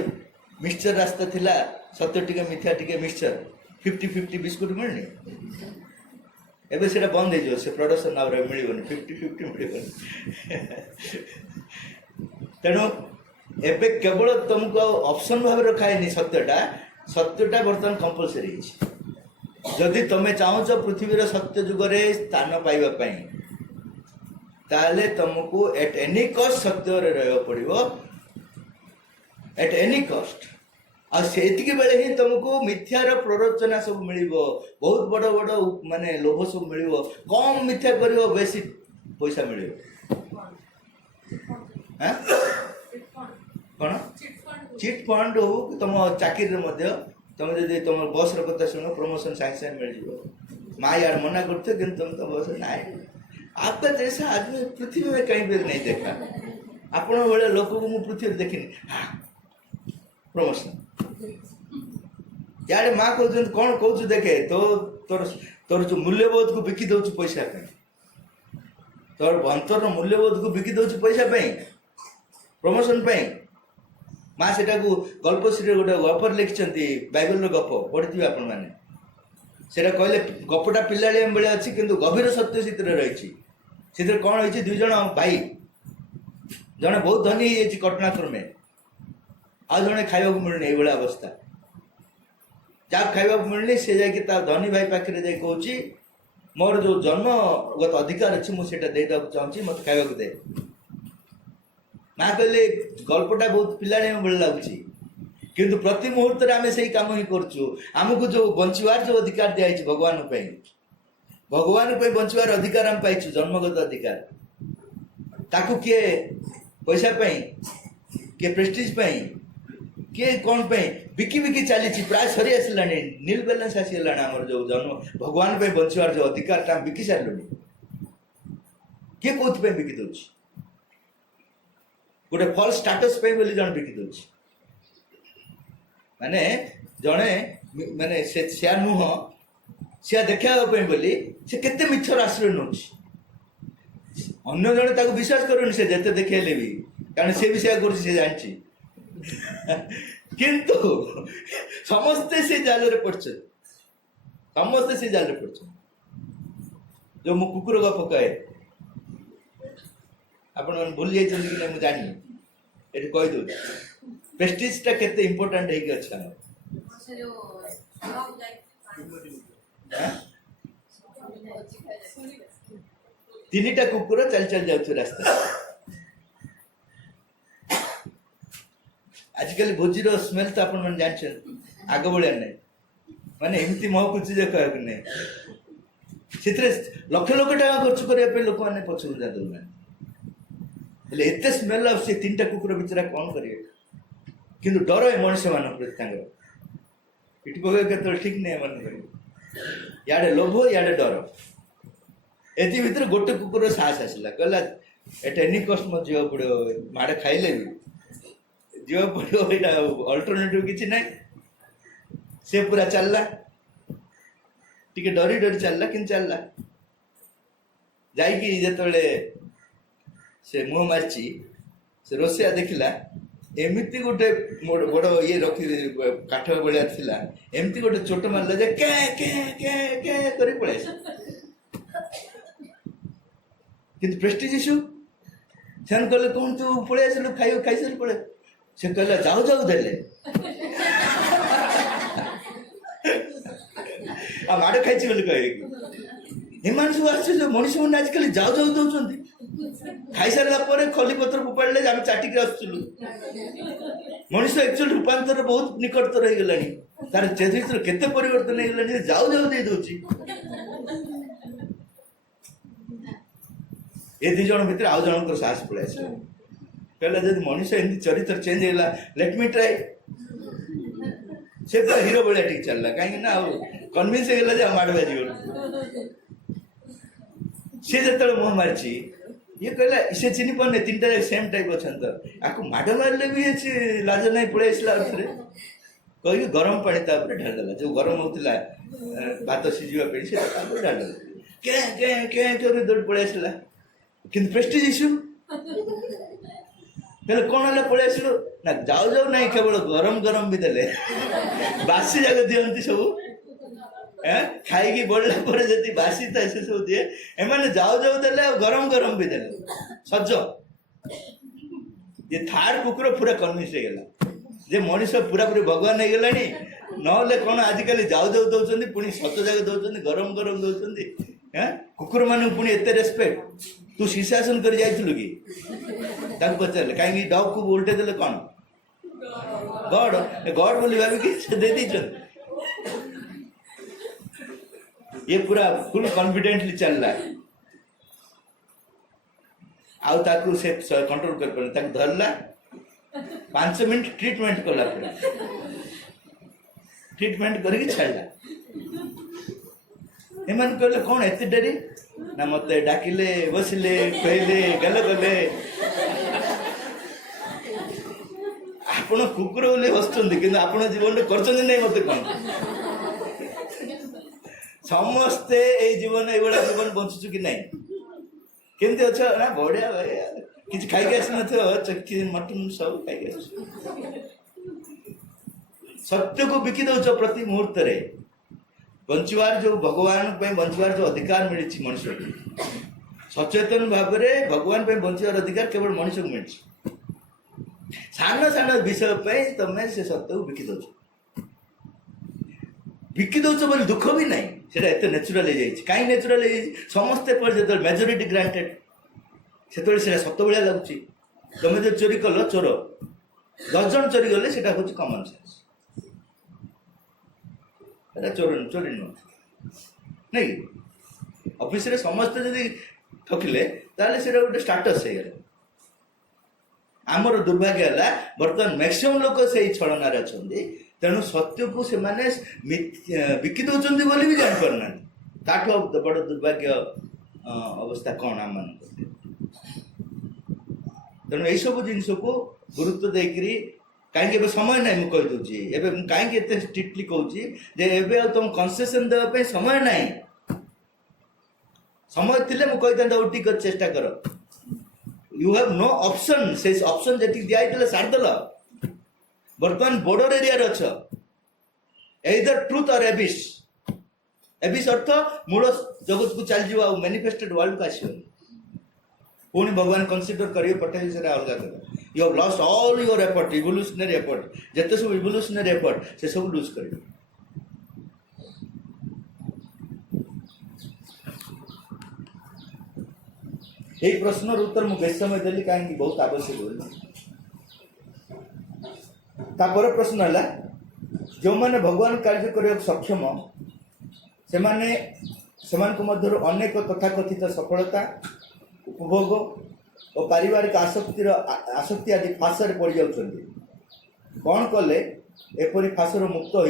मिक्सचर रास्ता थिला सत्य टिके मिथ्या टिके मिक्सचर 50-50 बिस्कुट मिलनी एबे सेटा बंद हो से प्रोडक्शन आउ मिलबनी 50-50 मिलबनी तेणु एबे केवल तुमको ऑप्शन भाव रखाएनि सत्यटा बर्तमान कंपलसरी जदि तुम चाहूच पृथ्वीर सत्य जुगरे स्थान पाइबा ताले तुमको एट एनी कॉस्ट सत्य रहा पड़ो एट एनी कॉस्ट आती बेले ही तुमको मिथ्यार प्ररोचना सब मिल बहुत बड़ बड़ माने लोभ सब मिल कम मिथ्या कर बेसी पैसा मिल कौन चिट फंड हो तुम चाकरी तुम जब तुम बस कथा शुण प्रमोशन सागे सागे मिल माँ यार मना करते कि तुम तो बस ना आपका जैसा आदमी पृथ्वी में कहीं भी नहीं देखा आपण भाई लोक को मुझे पृथ्वी देखनी प्रमोशन यार माँ कह कौन कौच देखे तो तोर तोर जो मूल्यबोध को बिकी दौच पैसा तोर अंतर मूल्यबोध को बिकी दौच पैसा प्रमोशन माँ से गल्पश्री गोटे गपर लिखिं बाइबल गप पढ़ी आपण मैंने से कहले गपटा पिलाड़िया बेले अच्छी किंतु गभीर सत्य से रही कौन हो दुई जन भाई जड़े बहुत धनी घटनाक्रमे आ जड़े खावा मिलनी ये अवस्था जहाँ खावा मिलनी से जाकि धनी भाई पाखे जा कह मोर जो जन्मगत अधिकार अच्छी मुझे चाहूँगी मत खावा दे माँ कहले गल्पटा बहुत पिलाड़िया बेले लगुच किंतु प्रति मुहूर्त आम से कम ही करमको जो बंचार जो अधिकार दिखाई भगवान बंचार अधिकार आम पाई जन्मगत अधिकार ताकू किए पैसा किए प्रेस्टीज किए कौन बिकी बिकी चली प्राय सरी आसला नील बैलेंस आसीगला आम जो जन्म भगवान बंचार जो अधिकार बिकी सारे किए कौन बिकी दौर गोटे फल स्टाटस जन बिकी दौर माने जड़े माने से नुह से देखापी बोली से केते मिथ्यर आश्रय नौ अन्य जड़े विश्वास करूनी से जिते देखेले भी कारण से भी से जानी किंतु समस्ते से जाल पड़छ समस्ते से जाल पड़छ जो मु कुकुर गप कहे आपण भूली जाइए कि नहीं जानी ये कहीदे प्रेस्टीजटा केते इंपोर्टेंट है कि अच्छा तीनटा कुकुर चल चल जाऊ रास्ता आजिकल भोजी स्मेल तो आपण जान आग भाया ना माने एमती महकुच कह लक्ष लक्ष टाँग खर्च करने लोक मैंने पछू जा दौना एत स्मेल आ तीनटा कुकुर बिचरा कौन करेंगे किंतु डर है मनुष्य मान प्रति इट पकड़ के ठीक नहीं मन याडे लोभ याडे डर एति भितर गोटे कुकुर साहस आसला कहला एट एनी कस्ट मत जीवा पड़ो माड़े खाइले भी जीवा पड़ो यहाँ अल्टरनेटिव किसी ना से पूरा चलला टिके डरी डरी चलला कि चलला जाइकी जिते से मुह मार्ची से रोसिया देखला एमती गोटे बड़ ये रखी काठ भाया थिला एमती गोटे चोट मारला जे के के के के करी पळे किंतु प्रेस्टीज इश्यू सेन कहले कौन तू पळे आसलु खाई सारी पळे से कहला जाऊ जाऊ देले आ माड़ खाई बोली कहे एमान सब आस मनीष मैंने आजिकल जाऊ जाऊ दौरान खाई सारा खली पत्र फोपाड़े आम चाटिक आसलु मनीष एक्चुअल रूपांतर बहुत निकटतर हो गला तार चरित्र केते परिवर्तन हो गला जाऊ जाऊ दे दौची ए दी जन भितर आउ जन साहस पड़े आस कहला जब मनीष एमती चरित्र चेंज होगा लेट मी ट्राई से पूरा हीरो भाया ठीक चलला कहीं कन्विन्स हो माड़ बाजी सी जो मुह मारी ये कहला से चिन्ह पाने तीन टाइप सेम टाइप अच्छा आपको माड़ मारे भी लाज ना पड़े आसला कही गरम पानी ढालदेला जो गरम होता भात सीझापी से ढालदेला के दौड़ पलि आसला कि प्रेस्टिज इश्यू हेल्ले कौन है पलि आसलु ना जाऊ जाऊ ना केवल गरम गरम भी देले बासी जाक दिखती सब खाई बढ़ला पर जी बासी था से सब दिए एम जाऊ जाऊ देले गरम गरम भी देले सज ये थार्ड कुकुर पूरा कन्विन्स हो गला जे मनीष पूरा पूरी भगवान हो गलानी ना कौन आजिकल जाऊ जाऊ दौरान पुणी सत जाक दौरान गरम गरम दौरान कुकुर मान पुणी एत रेस्पेक्ट तू शीर्षासन कर जाइलु कि पचारे कहीं डग को उल्टे देले कौन गड गड बोली भाविकी से दे दी ये पूरा फुल कॉन्फिडेंटली चल रहा है आउ ताकू से कंट्रोल कर पारे ताकू धरला 5 मिनट ट्रीटमेंट कला ट्रीटमेंट करके छाड़ा एमन कहले कौन एत डेरी ना मत डाकिले बसिले कहले गले गले आपण कुकुर बोली हसुँच कि आप जीवन कर मत कौन समस्ते ये जीवन ये जीवन बंचुचु कि नहीं केमती अच्छ ना बढ़िया कि खाई आस चक्की मटन सब खाई सत्य को बिकी दौच प्रति मुहूर्त बंचवार जो भगवान बंचवार जो अधिकार मिली मनुष्य सचेतन भाव में भगवान बंचार अधिकार केवल मनुष्य को मिली सान सान विषय तुम से सत्य को बिकी दौच बिकी दौच बोली दुख भी नहीं से नेचुराल कहीं नेचुराल समस्ते जो मेजोरिटी ग्रांटेड से सत भाया लगुच तुम जो चोरी कल चोर 10 जन चोरी गले से हूँ कमन सेंस चोरी चोरी नुह नहीं ऑफिस रे समस्ते जदि ठकिले ताले से गोटे स्टाटस हो गला आमर दुर्भाग्य है बर्तमान मैक्सिमम लोक से छलनार अच्छा तेणु सत्य को से बिकी दौरान बोली भी जापारना ताठू बड़ दुर्भाग्य अवस्था कौन आम तेणु यही सब जिन को गुरुत्व देकरी कहीं समय ना मुझे कहीदे कहीं स्ट्रिक्टली कहूँ तुम कनसेसन देवाई समय ना समय थी मुझे ठीक कर चेष्टा कर यू हैव नो ऑप्शन से ऑप्शन जी दिखाई सारदेल बर्तमान बॉर्डर एरिया अच्छ एइदर ट्रुथ और एबिस एबिस अर्थ मूल जगत को चल जाओ मैनिफेस्टेड वर्ल्ड को आस पुणी भगवान कंसीडर करेंगे पठाई से अलग कर you have lost all your effort evolutionary effort जिते सब इवोल्यूशनरी एफर्ट से सब लूज कर प्रश्न उत्तर मुझे बेस समय देली कहीं बहुत आवश्यक हो तापर प्रश्न है जो मैंने भगवान कार्य करने सक्षम से मध्य अनेक तथाकथित सफलता उपभोग और पारिवारिक आसक्ति आदि फाशर पड़ जाऊँ कौन कले एपरी फाशर मुक्त हो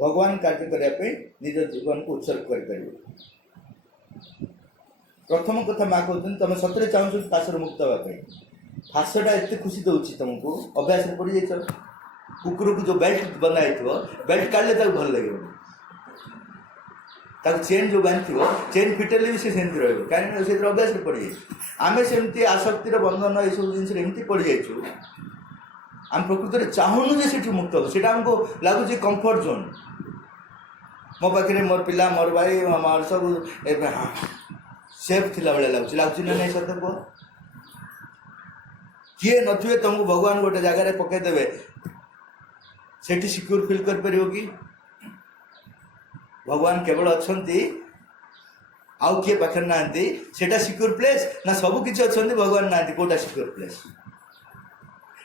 भगवान कार्य करने निज जीवन को उत्सर्ग कर प्रथम कथा माँ कहते तुम सतरे चाहूँ फाशर मुक्त होगापी फाशटा एत खुशी दूसरी तुमको अभ्यास पड़ जाइए कुकुर को जो बेल्ट बनाई बेल्ट काढ़ले भल लगे चेन जो बांधि चेन फिटेले भी सेमती रही से अभ्यास पड़ जाए आम सेमती आसक्तिर बंधन ये सब जिन एमती पड़ जाइए आम प्रकृत में चाहूनु जे मुक्त हो सीटा आमको लगुच कंफर्ट जोन मो पाखे मोर पिला मोर भाई मोर सब सेफ थिला बेले लगुच ना नहीं सत्य कह किए थे तुमको भगवान गोटे जगार पकईदे से सिक्योर फिल कर पार कि भगवान केवल अच्छा आउ किए पाखे ना सेटा सिक्योर प्लेस ना सब किसी अच्छा भगवान ना कौटा सिक्योर प्लेस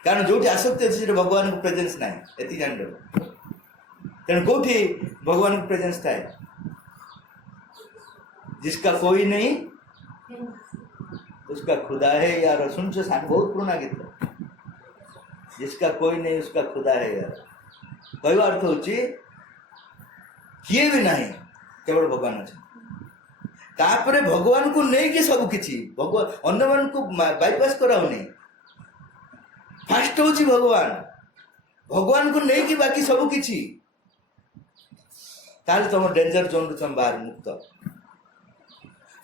कारण जो आसक्ति अच्छे भगवान को प्रेजेंस ना ये जान तेणु कौटी भगवान को प्रेजेंस थाए जिसका कोई नहीं उसका खुदा है यार सुन से बहुत पुराना गीत जिसका कोई नहीं उसका खुदा है यार कहवा अर्थ हो किए भी नहीं केवल भगवान अच्छे भगवान को नहीं कि सब किसी भगवान अन्य मान को बाईपास कराऊनी फास्ट हूँ भगवान भगवान को नहीं कि बाकी सब किछि ताले तुम डेंजर जोन रु तुम बाहर मुक्त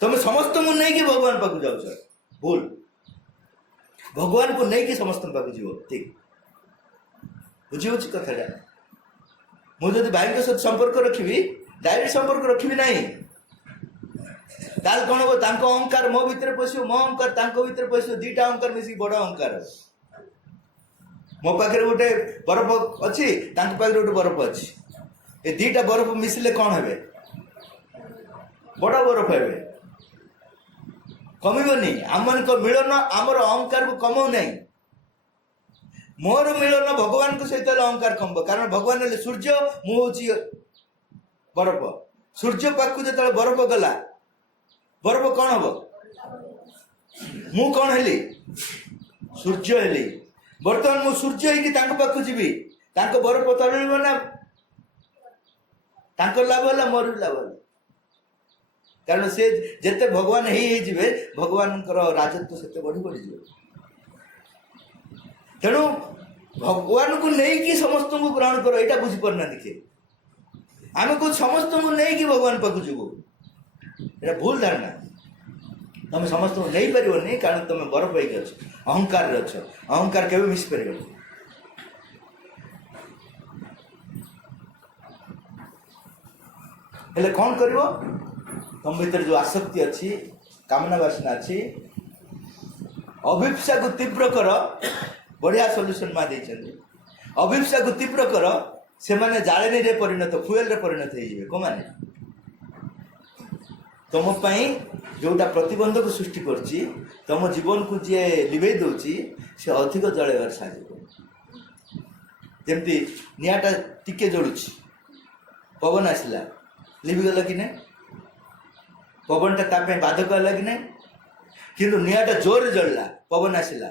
तुम समस्त को नहीं कि भगवान पाक जाउछ भूल भगवान को नहीं कि समस्त पाक जीव ठीक बुझी होछि कथाटा मु जदि भाई के साथ संपर्क रखिबी डायरेक्ट संपर्क रखिबी नहीं ताल कोन हो तांको अहंकार मो भीतर पसियो मो अहंकार तांको भीतर पसियो दीटा अहंकार मिसी बड़ अहंकार मो पाखरे गोटे बरफ अछि तांको पाखरे गोटे बरफ अछि ए दीटा बरफ मिसिले कौन हेबे बड़ा बरफ हेबे कमिबनी आमन को मिलन आमर अहंकार को कमाऊ नहीं मोर मिलन भगवान को सहित अहंकार कमब कारण भगवान हेले सूर्य मु होची बरफ सूर्य पाखु जतले बरफ गला बरफ कौन हबो मु कौन हेली सूर्य हेली वर्तमान मु सूर्य हेकी तांको पाखु जीवी तांको बरफ तळिबो ना तांको लाभ होला मोर लाभ होला कारण से जेते भगवान ही जीवे भगवान राजत्व सेते बढ़ी बढ़ी जीवे तेणु भगवान को नहीं कि समस्त को ग्रहण करो एटा बुझी परना देखिए आम को समस्त को नहीं कि भगवान पाक जीव एटा भूल धारणा तुम समस्त को नहीं पार कारण तुम बरफ पाई अच्छ अहंकार अच्छ अहंकार केवे मिस पार हेले कौन करिवो तुम भीतर जो आसक्ति अच्छी कामना वासना अच्छी अभिप्सा को तीव्र कर बढ़िया सॉल्यूशन मा देछन अभिप्सा को तीव्र कर से माने जाळेनी रे परिणत फ्यूएल रे परिणत हे जिवे को माने तुम पई जोटा प्रतिबंधक सृष्टि करछि तुम जीवन को जे लिबे दोछि से अधिक जळेवर साजिबो जेमति नियाटा टिके जोडुछि पवन आसिला लिबिगला कि नहीं पवनटा तापे बाधक है कि नहीं किंतु निआटा जोर जळला पवन आसिला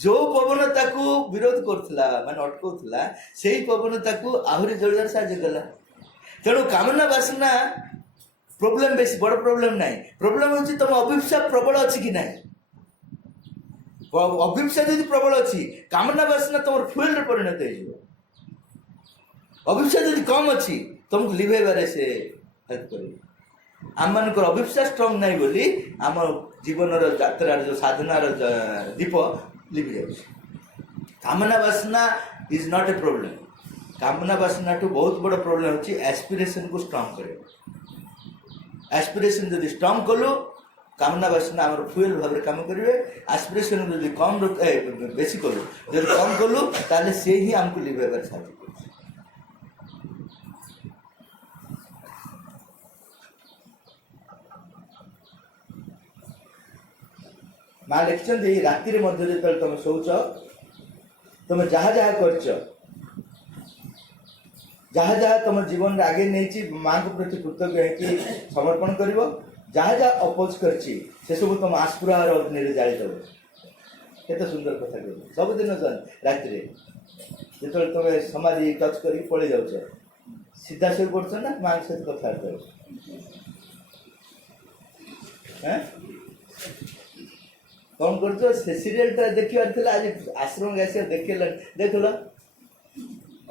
जो पवन ताकू विरोध करथला माने अटकौथला सेही पवन ताकू आहुरी जळियार साजे गला तेणु कामना वासना प्रॉब्लम बेसी बड़ प्रॉब्लम नहीं प्रॉब्लम होची तुम अभिप्सा प्रबल अछि कि नहीं अभिप्सा यदि प्रबल अछि कामना वासना तुम फ्यूएल रे परिणत हे जिवो अभिप्सा यदि कम अच्छी तुमको लिभेबारे से हेल्प कर आम मान अभिप्सा स्ट्रंग नहीं बोली आम जीवन यात्रार जो साधनार दीप लिभि जाऊँ कामना वासना इज नॉट ए प्रॉब्लम कामना वासना टू बहुत बड़ प्रॉब्लम होची एस्पिरेशन को स्ट्रंग करे एस्पिरेशन यदि स्ट्रंग कलु कामना वासना आम फ्यूएल भाव में काम करेंगे एस्पिरेशन यदि कम बेसी कलु जब कम कलु ताले से ही आमको लिभेबार साहाय्य माँ लिखिं राति जो तुम शौच तुम जहाँ जहाँ कर जहाँ जहाँ तुम जीवन में आगे नहीं माँ को प्रति कृतज्ञ है समर्पण कर जहाँ जहाँ अपोज कर सब तुम आस्पुरार अग्नि जाली दब केते सुंदर कथा कह सबुदिन राति जो तुम समाधि टच कर पड़े जाऊच सीधा शो पड़ ना माँ सहित कथबार्ता कौन कर सीरियल देखिबार थिला आज आश्रम गैसे देखल देखल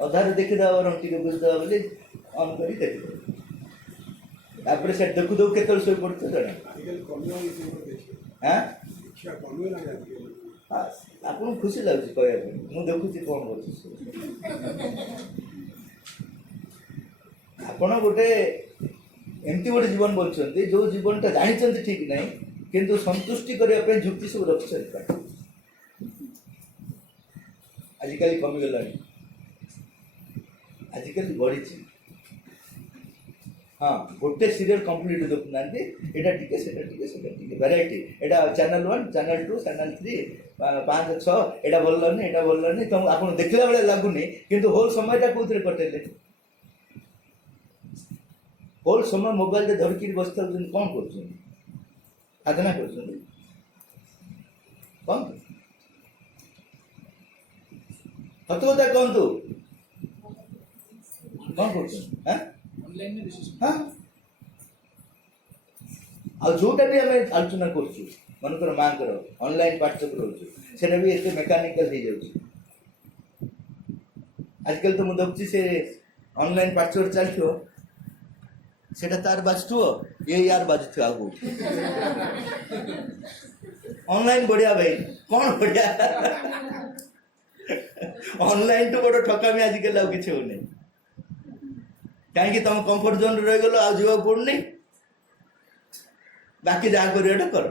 अधार देखीद टे बुझद बोली ऑन कर देखिद से देखु देखु के शो पड़ जाना आपको खुशी लगुच कह मुझे देखुची कौन कर आपण गोटे एमती गोटे जीवन बोलते जो जीवनटा जानते ठीक नहीं किंतु संतुष्टि करने जुक्ति सब रखिंट आजिकल कमिगला आजिकल बढ़ी हाँ गोटे सीरियल कंप्लीट देखुना यहाँ टे वेराइटी एटा चैनल 1 चैनल 2 चैनल 3 5 6 एटा बोलनी एटा बोलनी तुम आप देखला बेले लगुनि किंतु होल समयटा कौन कटेले होल समय मोबाइल धरिकी बस कौन कर साधना कर कौन सत कथा कहतु कौन कर हाँ जोटा भी आम आलोचना कर मनकर माँ ऑनलाइन पाठ्यक्रम रोचे भी एत मेकानिकल हो जाए आजकल तो मुझे देखुची से ऑनलाइन पासवर्ड चलथियो सेटा तार बाजथुओ ये यार बाजथुओ आगु ऑनलाइन बढ़िया भाई कौन बढ़िया ऑनलाइन तो बड़ ठकामी आजकल आउ किछि होने कहीं तुम कंफर्ट जोन रही गल आ जीवा पड़नी बाकी जहाँ कर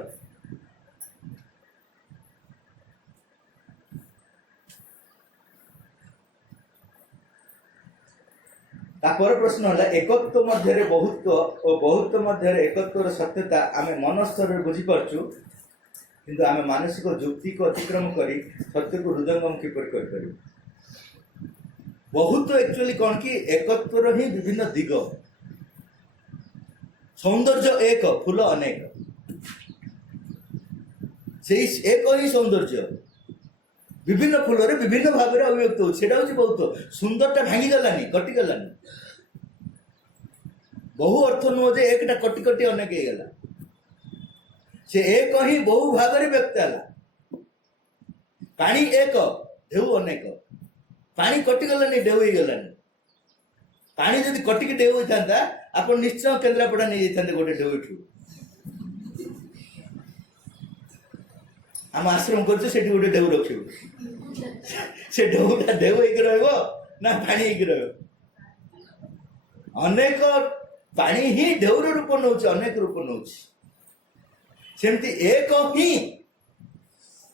तापर प्रश्न है एकत्व मध्य बहुत्व और बहुत्व मध्य एकत्वर सत्यता आम मन स्तर बुझी पार्छु किंतु आम मानसिक जुक्ति को अतिक्रम करी सत्य को हृदयंगम किपर कर बहुत एक्चुअली कौन कि एकत्वर ही विभिन्न दिग सौंदर्य एक फूल अनेक से एक ही सौंदर्य विभिन्न फूल विभिन्न भाव में अभिव्यक्त हो बहुत सुंदरटा भांगी गलानी कटि गलानी बहु अर्थ नुह जे एकटा कटि कटि अनेक हो गला से एक ही बहु भाव में व्यक्त है पानी एक ढेउ अनेक पानी कटि गलानी ढेउ हो गलानी पानी जदि कटिक ढेउ होता आप निश्चय केन्द्रापड़ा नहीं जाते गोटे ढेउ आम आश्रम कर गोटे ढेउ रखू से ढेउटा ढेउ हो ना पानी अनेक पानी ही ढेउर रूप नौ अनेक रूप नौ सेमती एक ही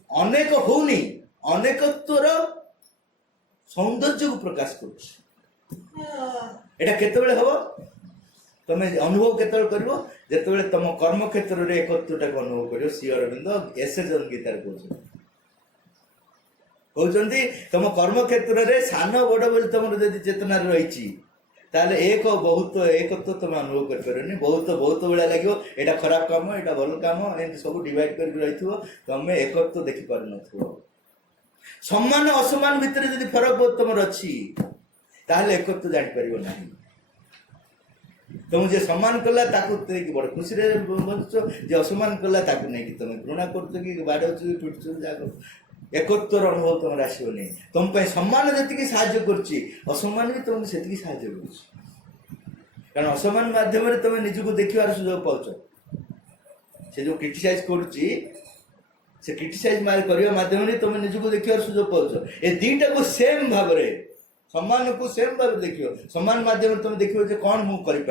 अनेक होनी अनेकत्वर सौंदर्य को प्रकाश करा केतबेले हम तुम अनुभव केतबेले करिवो जेतबेले तुम कर्म क्षेत्र रे एकत्वटा को अनुभव करिवो श्री अरविंद एसे जन गीतार कहते तुम कर्म क्षेत्र रे सान बड़ बोली तुम जदि चेतना रही ताले एक बहुत एकत्व तुम अनुभव कर पारनी बहुत बहुत बेला लगे एटा खराब काम एटा भल काम एमती सब डिवाइड कर रही तुम एकत्व देखी पार न सम्मान असम्मान भितर जदि फरक तुम अच्छी ताले एकत्व जापर ना तुम जे सम्मान कला बड़ खुशी जे असम्मान कला नहीं तुम घृणा कर बाड़ पिटुच एकत्वर अनुभव तुम आसोनी तुम सम्मान जी असम्मान भी तुमको से कारण असम्मान मध्यम तुम निजक देखार सुजोग पाच से जो क्रिटिसाइज कर क्रिटिसाइज करने मध्यम तुम निजक देखार सुजोग पाच ए दीटा को सेम भाव सम्मान को सेम भाव देख सम्मान मध्यम तुम देख कौन मुझे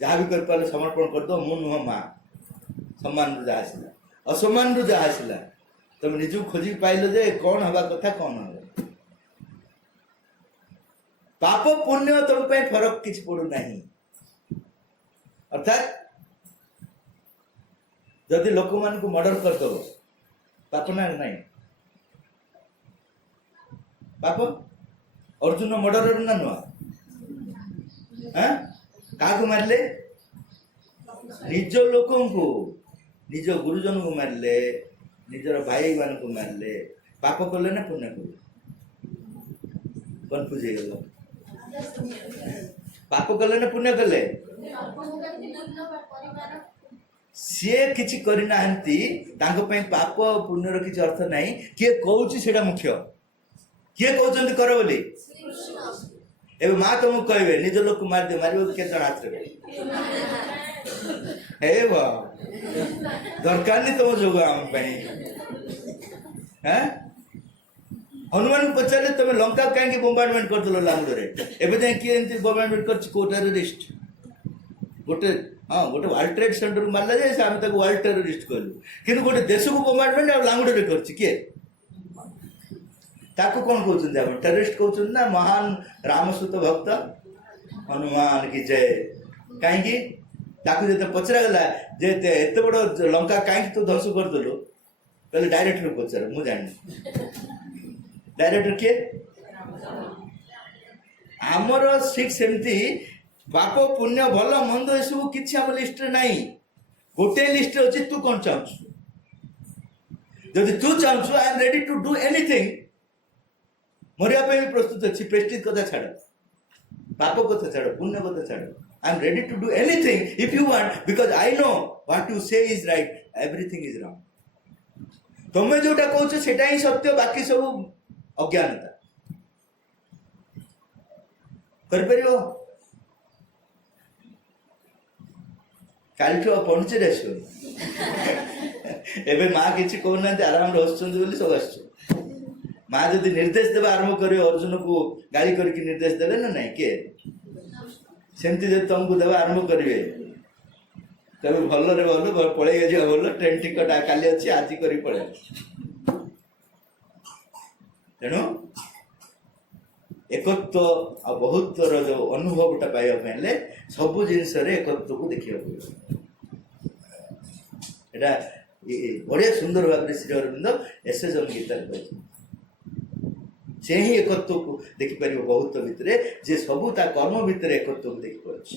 जहाँ भी कर समर्पण करदे मु नुह माँ सम्मान रू जहाँ आसला असम्मान रू जहाँ आसला तुम निजू खोजी पाइल जे कौन हवा कथा कौन हम पाप पुण्य तुम फरक किसी पड़ू ना अर्थात जदि लोक मान को मर्डर करदब पाप ना नहीं पाप अर्जुन मर्डर ना नुआ क्या मारले निज लोक को निज गुरुजन को मारले निजर भाई मान को मारले पाप कले ना पुण्य कले कन्फ्यूज हो गल पाप कले ना पुण्य कले सी किछि करि नाहंती तांको पई पाप पुण्यर किछि अर्थ नाही किए कहउछि सेटा मुख्य किए कहउछन्ती कर बोली एबे मां तुमको कहबे निज लोक को मार दे मारिबो के जण हाथ रे हे बा दरकार नहीं तुम जोग आम हनुमान को पचारे तुम लंका कहीं बोम्बार्डमेंट करदेल लांगुरे एवं जाए किए एमती बोम्बार्डमेंट कर टेररिस्ट गोटे हाँ गोटे वर्ल्ड ट्रेड सेंटर मारला जाए आम वर्ल्ड टेररिस्ट कहलु कि गोटे देश को बोम्बार्डमेंट आ लांगुरे किए ताको कौन कहते टेररिस्ट कहते ना महान रामसूत भक्त हनुमान की जय कहीं जो पचरा गला जे एत बड़ लंका कहीं तो ध्वंस करदेलु कहले डायरेक्टर पचार मु जानी डायरेक्टर किए आमर सिक्स एमती पाप पुण्य भल मंद ये सब किसी आम लिस्ट नहीं गोटे लिस्ट अच्छे तू कौन चाहू जदि तू चाहू I am ready to do anything मरिया भी प्रस्तुत अच्छी प्रेस्टीज कथा छाड़ पाप कथा छाड़ पुण्य कथा छाड़ I am ready to do anything if you want because I know what you say is right everything is wrong तुम्हें जोटा कहो सेटा ही सत्य बाकी सब अज्ञानता କରିପାରିବ? କାଲିଠୁ ଆଉ ପହଞ୍ଚିରେ ଆସିବନି। ଏବେ ମା କିଛି କହୁନାହାନ୍ତି, ଆରାମରେ ହସୁଛନ୍ତି ବୋଲି ସବୁ ଆସୁଛୁ। ମା ଯଦି ନିର୍ଦ୍ଦେଶ ଦେବା ଆରମ୍ଭ କରିବେ, ଅର୍ଜୁନକୁ ଗାଳି କରିକି ନିର୍ଦ୍ଦେଶ ଦେଲେ ନା ନାଇଁ, କିଏ ସେମିତି ଯଦି ତମକୁ ଦେବା ଆରମ୍ଭ କରିବେ, ତେବେ ଭଲରେ ଭଲ ପଳେଇ ଯିବା, ଭଲ ଟ୍ରେନ୍ ଟିକଟ କାଲି ଅଛି ଆଜି କରି ପଳେଇବ। ତେଣୁ ଏକତ୍ଵ ଆଉ ବହୁତ୍ୱର ଯୋଉ ଅନୁଭବଟା ପାଇବା ପାଇଁ ହେଲେ ସବୁ ଜିନିଷରେ ଏକତ୍ୱକୁ ଦେଖିବାକୁ ପଡ଼ିବ। ଏଇଟା ବଢିଆ ସୁନ୍ଦର ଭାବରେ ଶ୍ରୀ ଅରବିନ୍ଦ ଏସେଜନ ଗୀତାରେ କହିଛନ୍ତି। ସେ ହିଁ ଏକତ୍ୱକୁ ଦେଖିପାରିବ ବହୁତ ଭିତରେ, ଯେ ସବୁ ତା କର୍ମ ଭିତରେ ଏକତ୍ୱକୁ ଦେଖିପାରୁଛି।